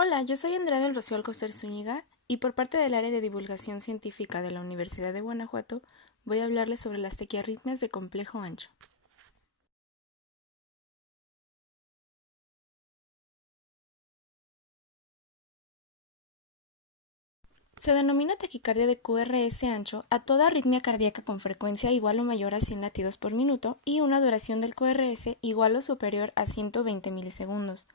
Hola, yo soy Andrea del Rocío Alcocer Zúñiga y por parte del área de divulgación científica de la Universidad de Guanajuato voy a hablarles sobre las taquiarritmias de complejo ancho. Se denomina taquicardia de QRS ancho a toda arritmia cardíaca con frecuencia igual o mayor a 100 latidos por minuto y una duración del QRS igual o superior a 120 milisegundos.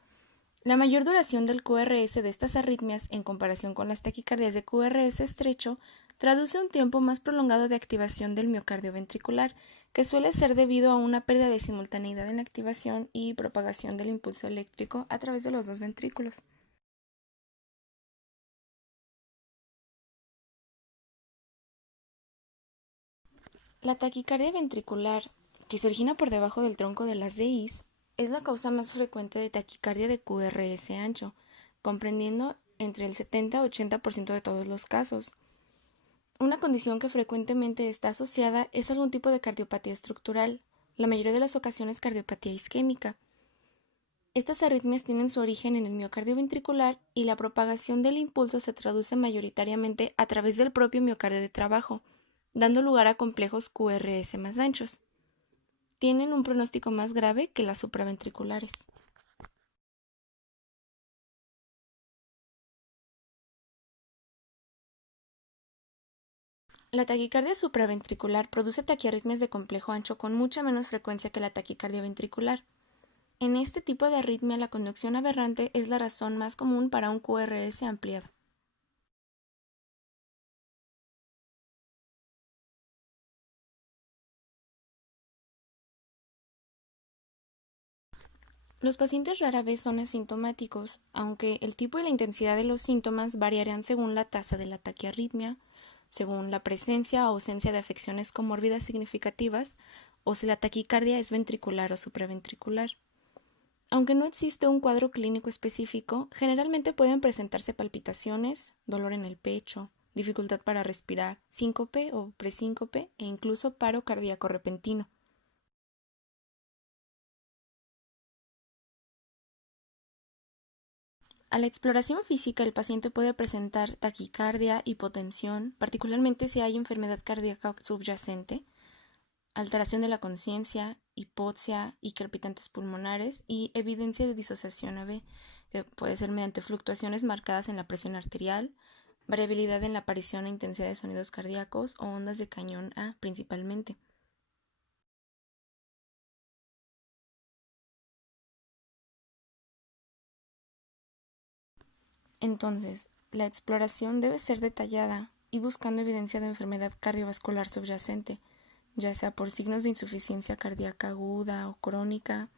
La mayor duración del QRS de estas arritmias en comparación con las taquicardias de QRS estrecho traduce un tiempo más prolongado de activación del miocardio ventricular, que suele ser debido a una pérdida de simultaneidad en la activación y propagación del impulso eléctrico a través de los dos ventrículos. La taquicardia ventricular, que se origina por debajo del tronco de las DIs, es la causa más frecuente de taquicardia de QRS ancho, comprendiendo entre el 70 y 80% de todos los casos. Una condición que frecuentemente está asociada es algún tipo de cardiopatía estructural, la mayoría de las ocasiones cardiopatía isquémica. Estas arritmias tienen su origen en el miocardio ventricular y la propagación del impulso se traduce mayoritariamente a través del propio miocardio de trabajo, dando lugar a complejos QRS más anchos. Tienen un pronóstico más grave que las supraventriculares. La taquicardia supraventricular produce taquiarritmias de complejo ancho con mucha menos frecuencia que la taquicardia ventricular. En este tipo de arritmia, la conducción aberrante es la razón más común para un QRS ampliado. Los pacientes rara vez son asintomáticos, aunque el tipo y la intensidad de los síntomas variarán según la tasa de la taquiarritmia, según la presencia o ausencia de afecciones comórbidas significativas, o si la taquicardia es ventricular o supraventricular. Aunque no existe un cuadro clínico específico, generalmente pueden presentarse palpitaciones, dolor en el pecho, dificultad para respirar, síncope o presíncope e incluso paro cardíaco repentino. A la exploración física, el paciente puede presentar taquicardia, hipotensión, particularmente si hay enfermedad cardíaca subyacente, alteración de la conciencia, hipoxia y crepitantes pulmonares y evidencia de disociación AB, que puede ser mediante fluctuaciones marcadas en la presión arterial, variabilidad en la aparición e intensidad de sonidos cardíacos o ondas de cañón A principalmente. Entonces, la exploración debe ser detallada y buscando evidencia de enfermedad cardiovascular subyacente, ya sea por signos de insuficiencia cardíaca aguda o crónica,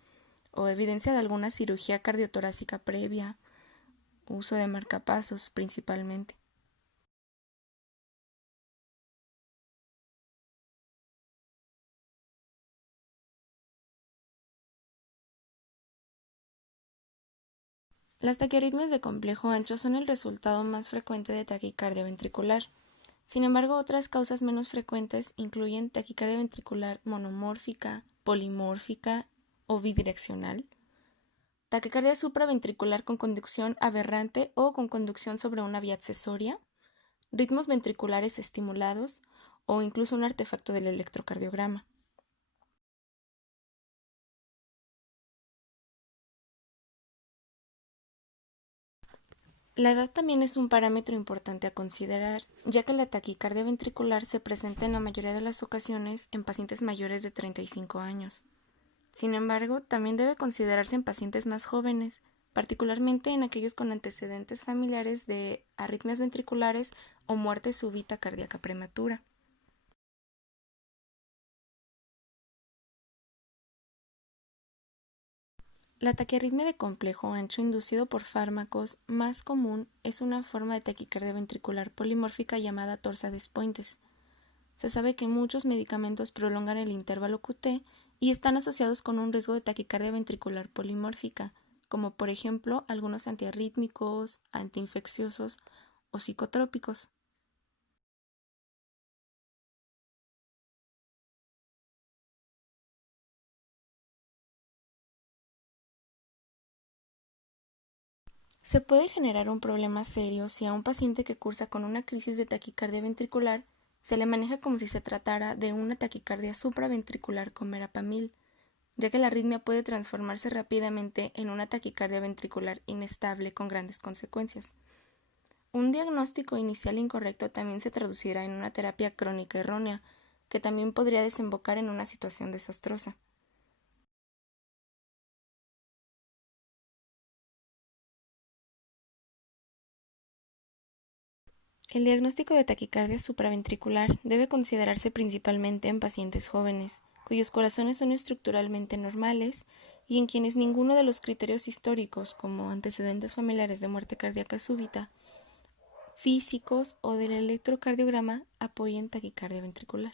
o evidencia de alguna cirugía cardiotorácica previa, uso de marcapasos principalmente. Las taquiarritmias de complejo ancho son el resultado más frecuente de taquicardia ventricular. Sin embargo, otras causas menos frecuentes incluyen taquicardia ventricular monomórfica, polimórfica o bidireccional, taquicardia supraventricular con conducción aberrante o con conducción sobre una vía accesoria, ritmos ventriculares estimulados o incluso un artefacto del electrocardiograma. La edad también es un parámetro importante a considerar, ya que la taquicardia ventricular se presenta en la mayoría de las ocasiones en pacientes mayores de 35 años. Sin embargo, también debe considerarse en pacientes más jóvenes, particularmente en aquellos con antecedentes familiares de arritmias ventriculares o muerte súbita cardíaca prematura. La taquiarritmia de complejo ancho inducido por fármacos más común es una forma de taquicardia ventricular polimórfica llamada torsades-pointes. Se sabe que muchos medicamentos prolongan el intervalo QT y están asociados con un riesgo de taquicardia ventricular polimórfica, como por ejemplo algunos antiarrítmicos, antiinfecciosos o psicotrópicos. Se puede generar un problema serio si a un paciente que cursa con una crisis de taquicardia ventricular se le maneja como si se tratara de una taquicardia supraventricular con verapamil, ya que la arritmia puede transformarse rápidamente en una taquicardia ventricular inestable con grandes consecuencias. Un diagnóstico inicial incorrecto también se traducirá en una terapia crónica errónea, que también podría desembocar en una situación desastrosa. El diagnóstico de taquicardia supraventricular debe considerarse principalmente en pacientes jóvenes, cuyos corazones son estructuralmente normales y en quienes ninguno de los criterios históricos, como antecedentes familiares de muerte cardíaca súbita, físicos o del electrocardiograma, apoyen taquicardia ventricular.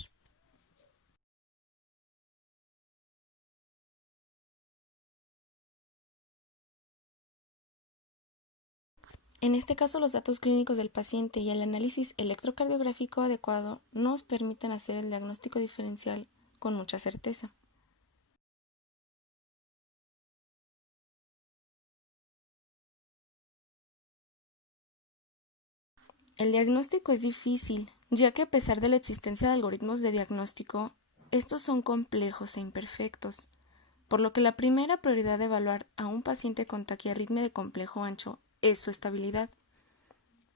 En este caso, los datos clínicos del paciente y el análisis electrocardiográfico adecuado nos permiten hacer el diagnóstico diferencial con mucha certeza. El diagnóstico es difícil, ya que a pesar de la existencia de algoritmos de diagnóstico, estos son complejos e imperfectos, por lo que la primera prioridad de evaluar a un paciente con taquiarritmia de complejo ancho es su estabilidad.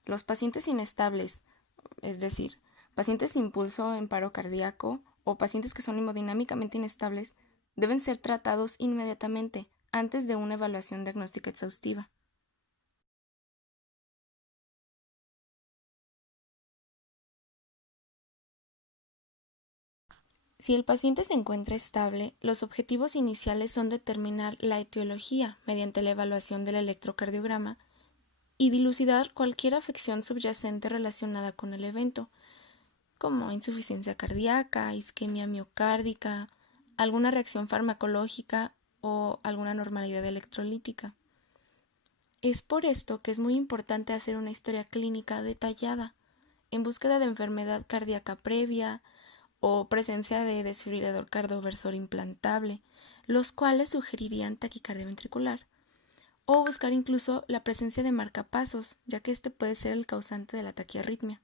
Los pacientes inestables, es decir, pacientes sin pulso en paro cardíaco o pacientes que son hemodinámicamente inestables, deben ser tratados inmediatamente antes de una evaluación diagnóstica exhaustiva. Si el paciente se encuentra estable, los objetivos iniciales son determinar la etiología mediante la evaluación del electrocardiograma y dilucidar cualquier afección subyacente relacionada con el evento, como insuficiencia cardíaca, isquemia miocárdica, alguna reacción farmacológica o alguna normalidad electrolítica. Es por esto que es muy importante hacer una historia clínica detallada, en búsqueda de enfermedad cardíaca previa o presencia de desfibrilador cardioversor implantable, los cuales sugerirían taquicardia ventricular, o buscar incluso la presencia de marcapasos, ya que este puede ser el causante de la taquiarritmia.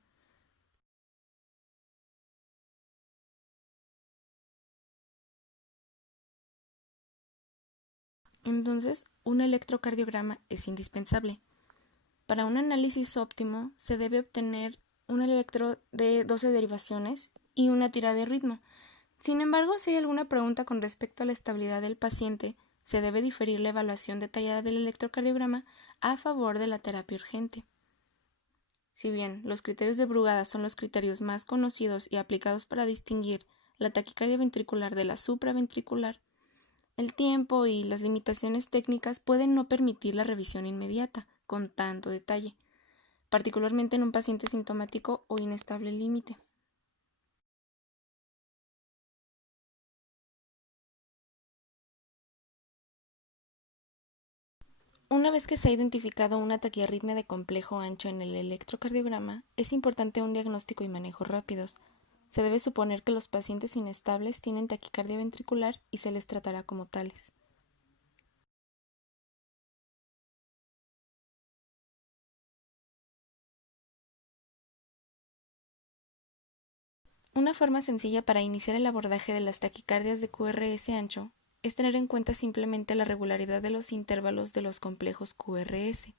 Entonces, un electrocardiograma es indispensable. Para un análisis óptimo, se debe obtener un electro de 12 derivaciones y una tira de ritmo. Sin embargo, si hay alguna pregunta con respecto a la estabilidad del paciente, se debe diferir la evaluación detallada del electrocardiograma a favor de la terapia urgente. Si bien los criterios de Brugada son los criterios más conocidos y aplicados para distinguir la taquicardia ventricular de la supraventricular, el tiempo y las limitaciones técnicas pueden no permitir la revisión inmediata con tanto detalle, particularmente en un paciente sintomático o inestable límite. Una vez que se ha identificado una taquiarritmia de complejo ancho en el electrocardiograma, es importante un diagnóstico y manejo rápidos. Se debe suponer que los pacientes inestables tienen taquicardia ventricular y se les tratará como tales. Una forma sencilla para iniciar el abordaje de las taquicardias de QRS ancho es tener en cuenta simplemente la regularidad de los intervalos de los complejos QRS.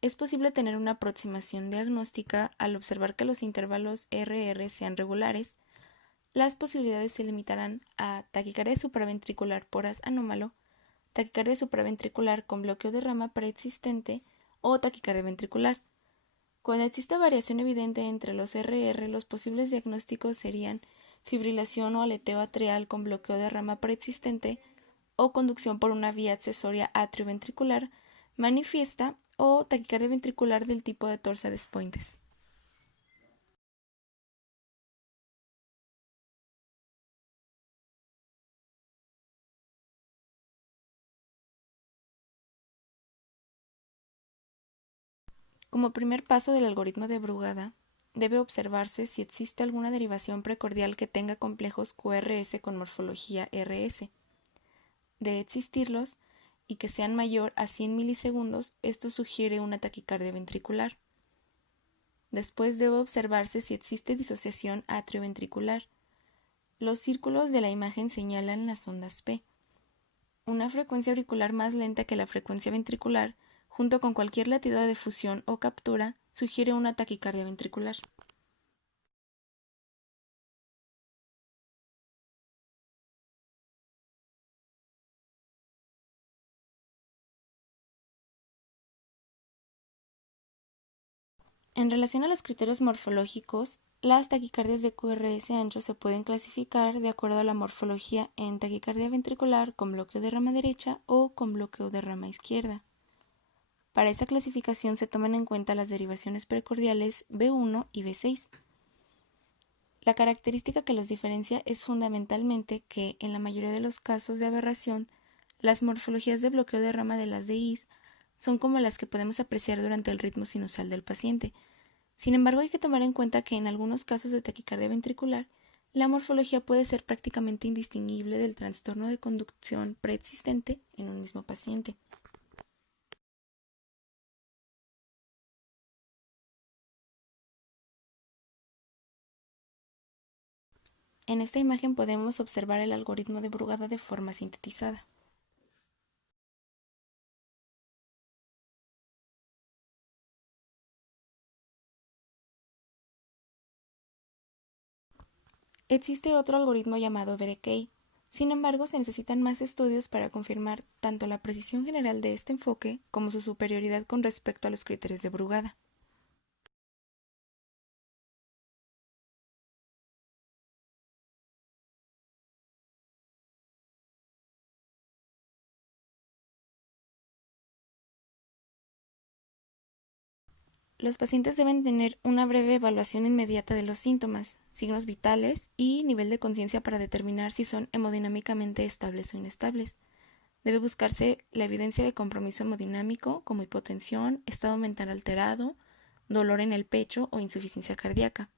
Es posible tener una aproximación diagnóstica al observar que los intervalos RR sean regulares. Las posibilidades se limitarán a taquicardia supraventricular por as anómalo, taquicardia supraventricular con bloqueo de rama preexistente o taquicardia ventricular. Cuando existe variación evidente entre los RR, los posibles diagnósticos serían fibrilación o aleteo atrial con bloqueo de rama preexistente o conducción por una vía accesoria atrioventricular manifiesta o taquicardia ventricular del tipo de Torsades Pointes. Como primer paso del algoritmo de Brugada, debe observarse si existe alguna derivación precordial que tenga complejos QRS con morfología RS. De existirlos, y que sean mayor a 100 milisegundos, esto sugiere una taquicardia ventricular. Después debe observarse si existe disociación atrioventricular. Los círculos de la imagen señalan las ondas P. Una frecuencia auricular más lenta que la frecuencia ventricular, junto con cualquier latido de fusión o captura, sugiere una taquicardia ventricular. En relación a los criterios morfológicos, las taquicardias de QRS ancho se pueden clasificar de acuerdo a la morfología en taquicardia ventricular con bloqueo de rama derecha o con bloqueo de rama izquierda. Para esa clasificación se toman en cuenta las derivaciones precordiales B1 y B6. La característica que los diferencia es fundamentalmente que, en la mayoría de los casos de aberración, las morfologías de bloqueo de rama de las DIs son como las que podemos apreciar durante el ritmo sinusal del paciente. Sin embargo, hay que tomar en cuenta que en algunos casos de taquicardia ventricular, la morfología puede ser prácticamente indistinguible del trastorno de conducción preexistente en un mismo paciente. En esta imagen podemos observar el algoritmo de Brugada de forma sintetizada. Existe otro algoritmo llamado Berekei. Sin embargo, se necesitan más estudios para confirmar tanto la precisión general de este enfoque como su superioridad con respecto a los criterios de Brugada. Los pacientes deben tener una breve evaluación inmediata de los síntomas, signos vitales y nivel de conciencia para determinar si son hemodinámicamente estables o inestables. Debe buscarse la evidencia de compromiso hemodinámico como hipotensión, estado mental alterado, dolor en el pecho o insuficiencia cardíaca.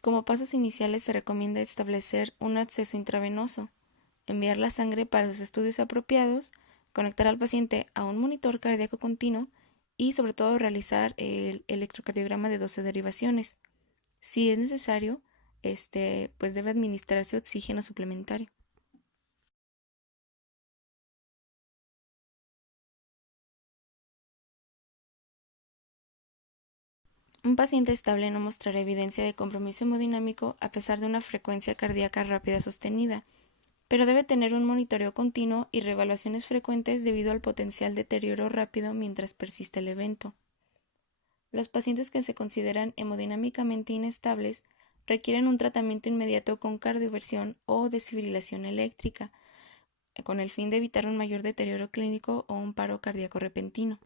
Como pasos iniciales se recomienda establecer un acceso intravenoso, enviar la sangre para sus estudios apropiados, conectar al paciente a un monitor cardíaco continuo y sobre todo realizar el electrocardiograma de 12 derivaciones. Si es necesario, pues debe administrarse oxígeno suplementario. Un paciente estable no mostrará evidencia de compromiso hemodinámico a pesar de una frecuencia cardíaca rápida sostenida, pero debe tener un monitoreo continuo y reevaluaciones frecuentes debido al potencial deterioro rápido mientras persiste el evento. Los pacientes que se consideran hemodinámicamente inestables requieren un tratamiento inmediato con cardioversión o desfibrilación eléctrica, con el fin de evitar un mayor deterioro clínico o un paro cardíaco repentino.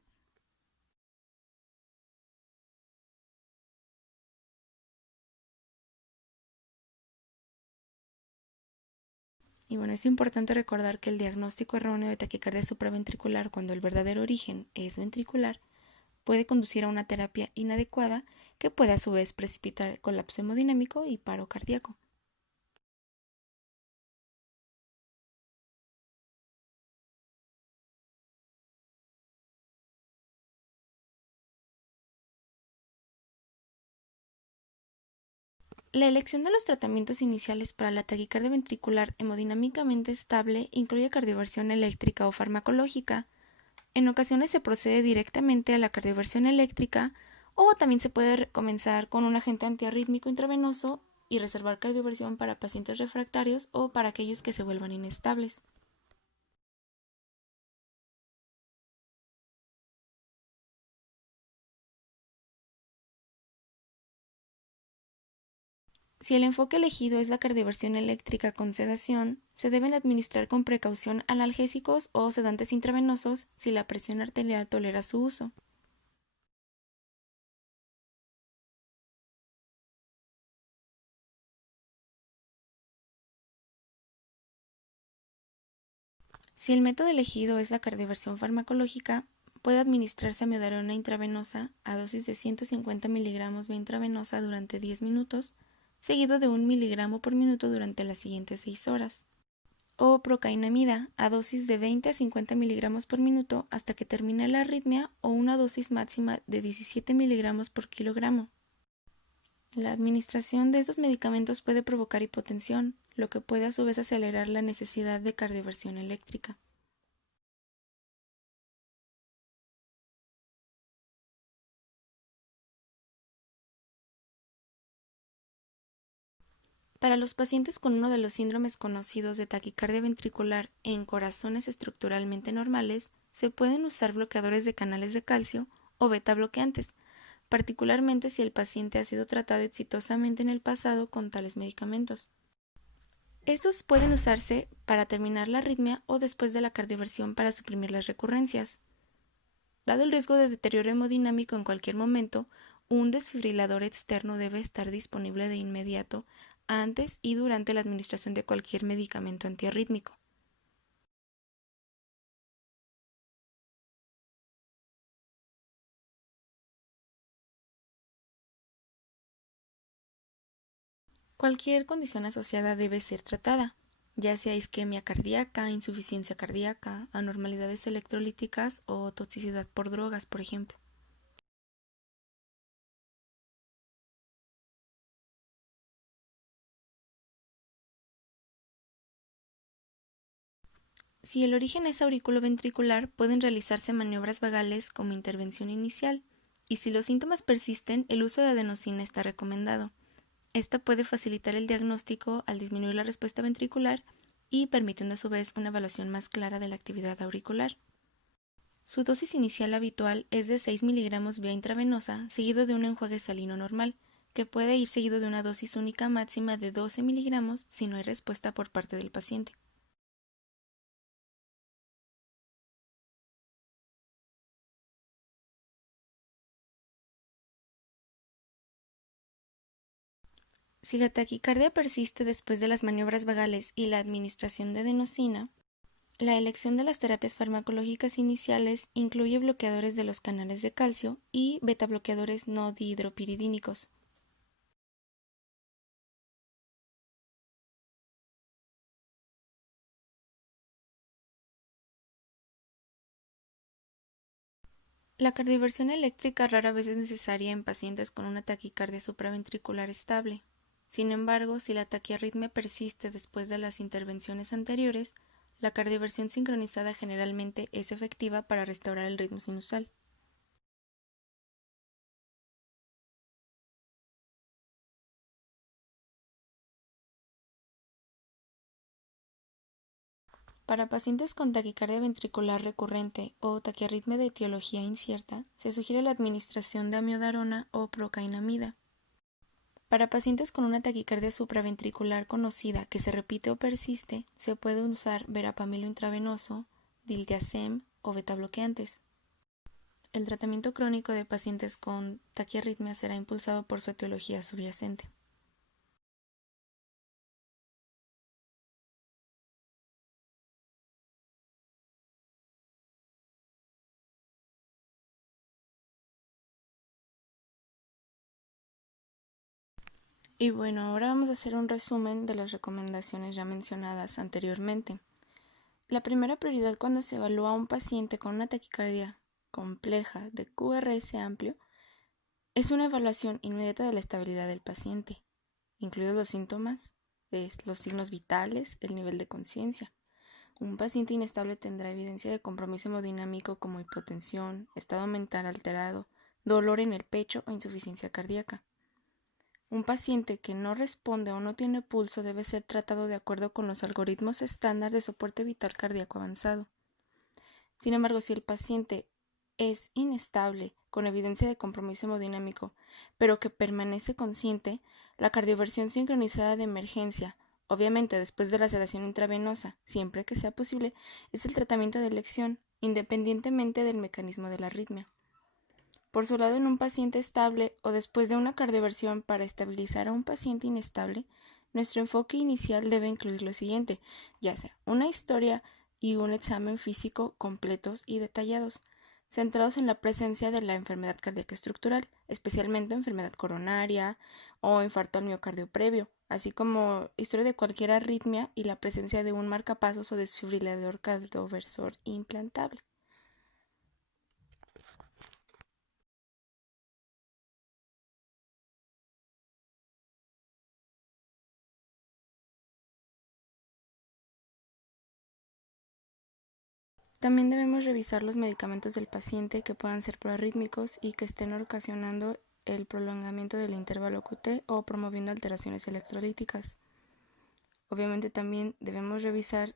Y bueno, es importante recordar que el diagnóstico erróneo de taquicardia supraventricular cuando el verdadero origen es ventricular puede conducir a una terapia inadecuada que puede a su vez precipitar colapso hemodinámico y paro cardíaco. La elección de los tratamientos iniciales para la taquicardia ventricular hemodinámicamente estable incluye cardioversión eléctrica o farmacológica. En ocasiones se procede directamente a la cardioversión eléctrica o también se puede comenzar con un agente antiarrítmico intravenoso y reservar cardioversión para pacientes refractarios o para aquellos que se vuelvan inestables. Si el enfoque elegido es la cardioversión eléctrica con sedación, se deben administrar con precaución analgésicos o sedantes intravenosos si la presión arterial tolera su uso. Si el método elegido es la cardioversión farmacológica, puede administrarse amiodarona intravenosa a dosis de 150 miligramos vía intravenosa durante 10 minutos, seguido de 1 miligramo por minuto durante las siguientes 6 horas. O procainamida a dosis de 20 a 50 miligramos por minuto hasta que termine la arritmia, o una dosis máxima de 17 miligramos por kilogramo. La administración de estos medicamentos puede provocar hipotensión, lo que puede a su vez acelerar la necesidad de cardioversión eléctrica. Para los pacientes con uno de los síndromes conocidos de taquicardia ventricular en corazones estructuralmente normales, se pueden usar bloqueadores de canales de calcio o beta bloqueantes, particularmente si el paciente ha sido tratado exitosamente en el pasado con tales medicamentos. Estos pueden usarse para terminar la arritmia o después de la cardioversión para suprimir las recurrencias. Dado el riesgo de deterioro hemodinámico en cualquier momento, un desfibrilador externo debe estar disponible de inmediato antes y durante la administración de cualquier medicamento antiarrítmico. Cualquier condición asociada debe ser tratada, ya sea isquemia cardíaca, insuficiencia cardíaca, anormalidades electrolíticas o toxicidad por drogas, por ejemplo. Si el origen es auriculoventricular, pueden realizarse maniobras vagales como intervención inicial, y si los síntomas persisten, el uso de adenosina está recomendado. Esta puede facilitar el diagnóstico al disminuir la respuesta ventricular y permitiendo a su vez una evaluación más clara de la actividad auricular. Su dosis inicial habitual es de 6 miligramos vía intravenosa, seguido de un enjuague salino normal, que puede ir seguido de una dosis única máxima de 12 miligramos si no hay respuesta por parte del paciente. Si la taquicardia persiste después de las maniobras vagales y la administración de adenosina, la elección de las terapias farmacológicas iniciales incluye bloqueadores de los canales de calcio y betabloqueadores no dihidropiridínicos. La cardioversión eléctrica rara vez es necesaria en pacientes con una taquicardia supraventricular estable. Sin embargo, si la taquiarritmia persiste después de las intervenciones anteriores, la cardioversión sincronizada generalmente es efectiva para restaurar el ritmo sinusal. Para pacientes con taquicardia ventricular recurrente o taquiarritmia de etiología incierta, se sugiere la administración de amiodarona o procainamida. Para pacientes con una taquicardia supraventricular conocida que se repite o persiste, se puede usar verapamilo intravenoso, diltiazem o betabloqueantes. El tratamiento crónico de pacientes con taquiarritmia será impulsado por su etiología subyacente. Y bueno, ahora vamos a hacer un resumen de las recomendaciones ya mencionadas anteriormente. La primera prioridad cuando se evalúa a un paciente con una taquicardia compleja de QRS amplio es una evaluación inmediata de la estabilidad del paciente, incluidos los síntomas, los signos vitales, el nivel de conciencia. Un paciente inestable tendrá evidencia de compromiso hemodinámico como hipotensión, estado mental alterado, dolor en el pecho o insuficiencia cardíaca. Un paciente que no responde o no tiene pulso debe ser tratado de acuerdo con los algoritmos estándar de soporte vital cardíaco avanzado. Sin embargo, si el paciente es inestable, con evidencia de compromiso hemodinámico, pero que permanece consciente, la cardioversión sincronizada de emergencia, obviamente después de la sedación intravenosa, siempre que sea posible, es el tratamiento de elección, independientemente del mecanismo de la arritmia. Por su lado, en un paciente estable o después de una cardioversión para estabilizar a un paciente inestable, nuestro enfoque inicial debe incluir lo siguiente, ya sea una historia y un examen físico completos y detallados. centrados en la presencia de la enfermedad cardíaca estructural, especialmente enfermedad coronaria o infarto al miocardio previo, así como historia de cualquier arritmia y la presencia de un marcapasos o desfibrilador cardioversor implantable. También debemos revisar los medicamentos del paciente que puedan ser proarrítmicos y que estén ocasionando el prolongamiento del intervalo QT o promoviendo alteraciones electrolíticas. Obviamente también debemos revisar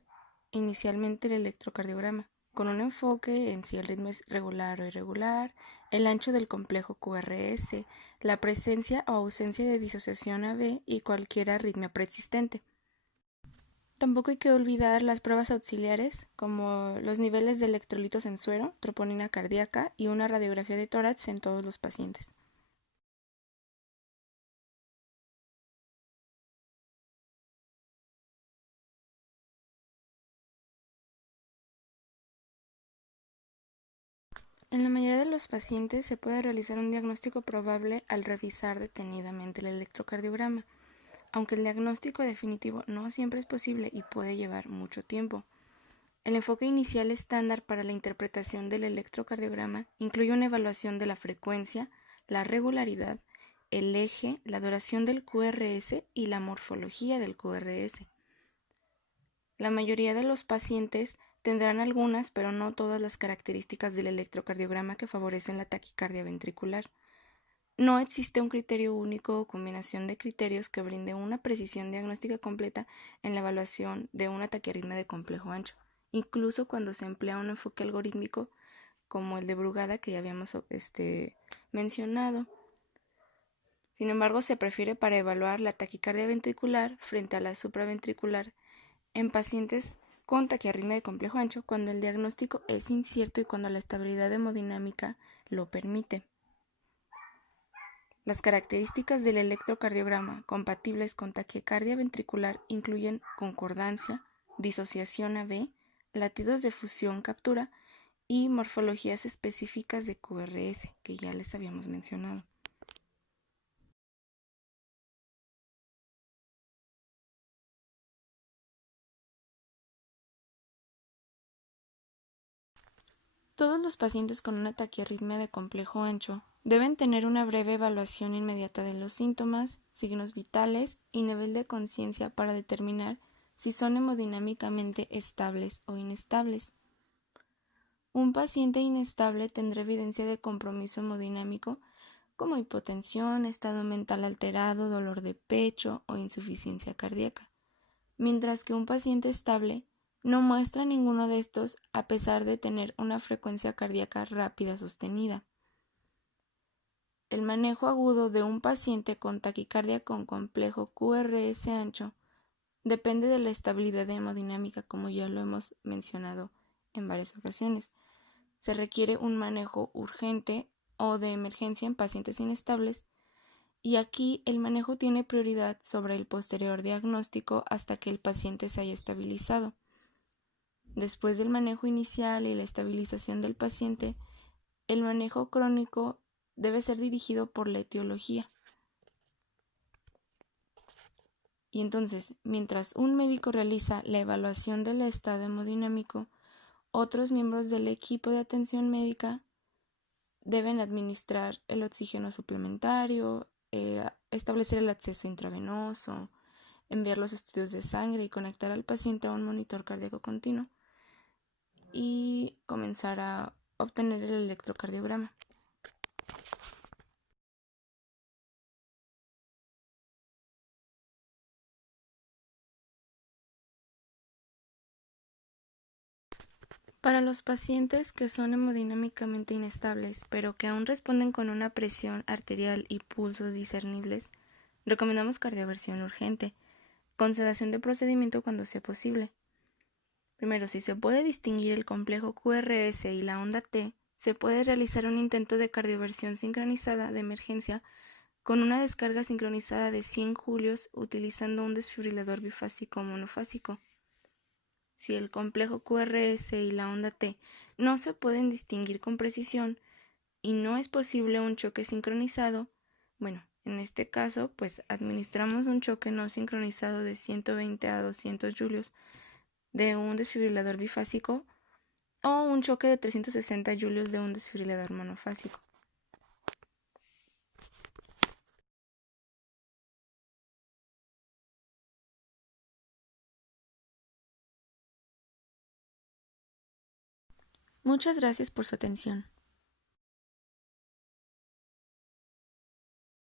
inicialmente el electrocardiograma, con un enfoque en si el ritmo es regular o irregular, el ancho del complejo QRS, la presencia o ausencia de disociación AB y cualquier arritmia preexistente. Tampoco hay que olvidar las pruebas auxiliares, como los niveles de electrolitos en suero, troponina cardíaca y una radiografía de tórax en todos los pacientes. En la mayoría de los pacientes se puede realizar un diagnóstico probable al revisar detenidamente el electrocardiograma, aunque el diagnóstico definitivo no siempre es posible y puede llevar mucho tiempo. El enfoque inicial estándar para la interpretación del electrocardiograma incluye una evaluación de la frecuencia, la regularidad, el eje, la duración del QRS y la morfología del QRS. La mayoría de los pacientes tendrán algunas, pero no todas las características del electrocardiograma que favorecen la taquicardia ventricular. No existe un criterio único o combinación de criterios que brinde una precisión diagnóstica completa en la evaluación de una taquiarritmia de complejo ancho, incluso cuando se emplea un enfoque algorítmico como el de Brugada que ya habíamos mencionado. Sin embargo, se prefiere para evaluar la taquicardia ventricular frente a la supraventricular en pacientes con taquiarritmia de complejo ancho cuando el diagnóstico es incierto y cuando la estabilidad hemodinámica lo permite. Las características del electrocardiograma compatibles con taquicardia ventricular incluyen concordancia, disociación AB, latidos de fusión captura y morfologías específicas de QRS, que ya les habíamos mencionado. Todos los pacientes con una taquiarritmia de complejo ancho deben tener una breve evaluación inmediata de los síntomas, signos vitales y nivel de conciencia para determinar si son hemodinámicamente estables o inestables. Un paciente inestable tendrá evidencia de compromiso hemodinámico como hipotensión, estado mental alterado, dolor de pecho o insuficiencia cardíaca, mientras que un paciente estable no muestra ninguno de estos a pesar de tener una frecuencia cardíaca rápida sostenida. El manejo agudo de un paciente con taquicardia con complejo QRS ancho depende de la estabilidad hemodinámica, como ya lo hemos mencionado en varias ocasiones. Se requiere un manejo urgente o de emergencia en pacientes inestables, y aquí el manejo tiene prioridad sobre el posterior diagnóstico hasta que el paciente se haya estabilizado. Después del manejo inicial y la estabilización del paciente, el manejo crónico debe ser dirigido por la etiología. Y entonces, mientras un médico realiza la evaluación del estado hemodinámico, otros miembros del equipo de atención médica deben administrar el oxígeno suplementario, establecer el acceso intravenoso, enviar los estudios de sangre y conectar al paciente a un monitor cardíaco continuo y comenzar a obtener el electrocardiograma. Para los pacientes que son hemodinámicamente inestables, pero que aún responden con una presión arterial y pulsos discernibles, recomendamos cardioversión urgente, con sedación de procedimiento cuando sea posible. Primero, si se puede distinguir el complejo QRS y la onda T, se puede realizar un intento de cardioversión sincronizada de emergencia con una descarga sincronizada de 100 julios utilizando un desfibrilador bifásico o monofásico. Si el complejo QRS y la onda T no se pueden distinguir con precisión y no es posible un choque sincronizado, bueno, en este caso, pues administramos un choque no sincronizado de 120 a 200 julios de un desfibrilador bifásico o un choque de 360 julios de un desfibrilador monofásico. Muchas gracias por su atención.